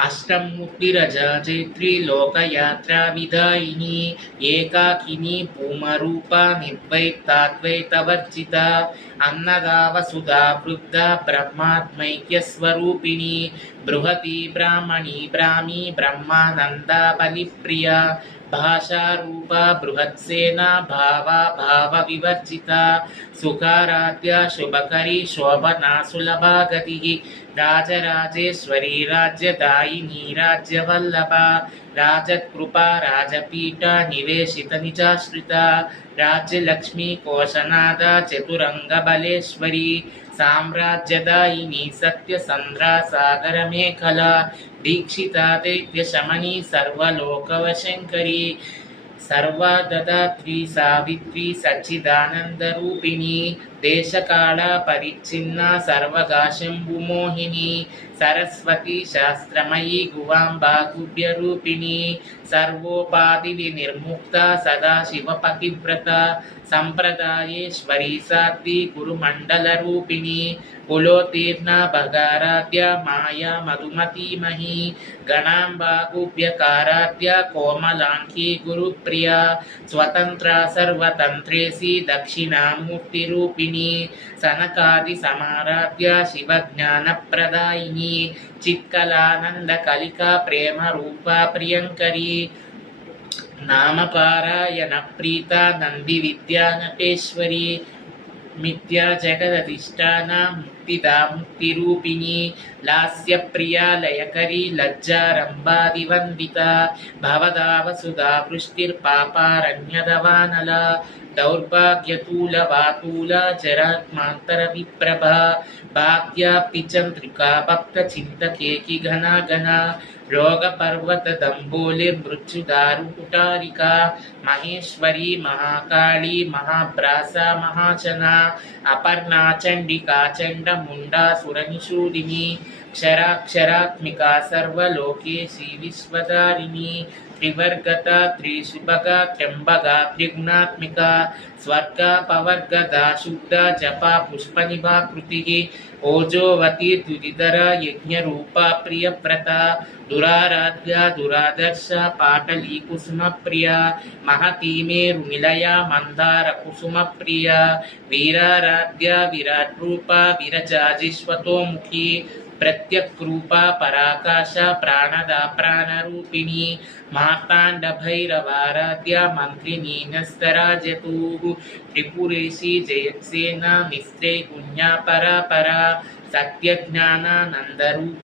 अष्टमूर्तिरजा चैत्री लोकयात्रा विधायिनी एकाकिनी भूमरूपा निर्वैताद्वैतवर्जिता अन्नदा वसुधा वृद्धा ब्रह्मात्मैक्यस्वरूपिणी बृहती ब्राह्मणी ब्राह्मी ब्रह्मानन्दा बलिप्रिया भाषारूपा बृहत्सेना भावा भावविवर्जिता सुखाराध्या शुभकरी शोभना सुलभा गतिः राजराजेश्वरी राज्यदायिनी राज्यवल्लभा राजकृपा राजपीठा निवेशित निजाश्रिता राज्यलक्ष्मी कोशनादा चतुरंगबलेश्वरी साम्राज्यदायिनी सत्यसंद्रा सागरमेखला दीक्षिता दैत्यशमनी सर्वलोकवशङ्करी सर्वददात्री सावित्री सच्चिदानन्दरूपिणी देशकाला परिच्छिन्ना सर्वगाशम्भुमोहिनी सरस्वती शास्त्रमयी गुवाम्बा गुह्यरूपिणी सर्वोपाधिविनिर्मुक्ता सदाशिवपतिव्रता सम्प्रदायेश्वरी साध्वी गुरुमण्डलरूपिणी कुलोत्तीर्णा भगाराध्या माया मधुमतीमही गणाम्बा गुह्यकाराध्या कोमलाङ्की गुरुप्रिया स्वतन्त्रा सर्वतन्त्रेसी दक्षिणामूर्तिरूपिणी सनकादिसमाराध्या शिवज्ञानप्रदायिनी चित्कलानन्दकलिका प्रेमरूपा प्रियङ्करी नामपारायण प्रीता नन्दिविद्या नटेश्वरी मिथ्या जगदधिष्ठाना मुक्तिदा मुक्तिरूपिणी लास्यप्रिया लयकरी लज्जारम्भादिवन्दिता भवदा वसुधा वृष्टिर्पापारण्यदवानला दौर्भाग्यतूलवातूला जरात्मान्तरविप्रभा भाग्याप्तिचन्द्रिका भक्तचिन्तकेकि घना घना रोगपर्वतदम्बोलिर्मृत्युदारुकुटारिका महेश्वरी महाकाली महाभ्रासा महाचना अपर्णा चण्डिका चण्डमुण्डा सुरनिषूदिनी क्षराक्षरात्मिका सर्वलोकेशी विश्वधारिणी त्रिवर्गता त्रिशुभगा त्र्यम्बगा त्रिगुणात्मिका स्वर्गा पवर्गदा शुद्धा जपा पुष्पनिभाकृतिः ओजोवती दुरिधरा यज्ञरूपा प्रियव्रता दुराराध्या दुरादर्शा पाटली कुसुमप्रिया महती मेरुनिलया मन्दारकुसुमप्रिया वीराराध्या विराट्रूपा विरजाजिष्वतोमुखी प्रत्यक्रूपा पराकाशा प्राणदा प्राणरूपिणी मार्ताण्डभैरवाराध्या मन्त्रिणी नस्तराजतुः त्रिपुरेशी जयत्सेना निस्त्रैगुण्या परा परा सत्यज्ञानानन्दरूपा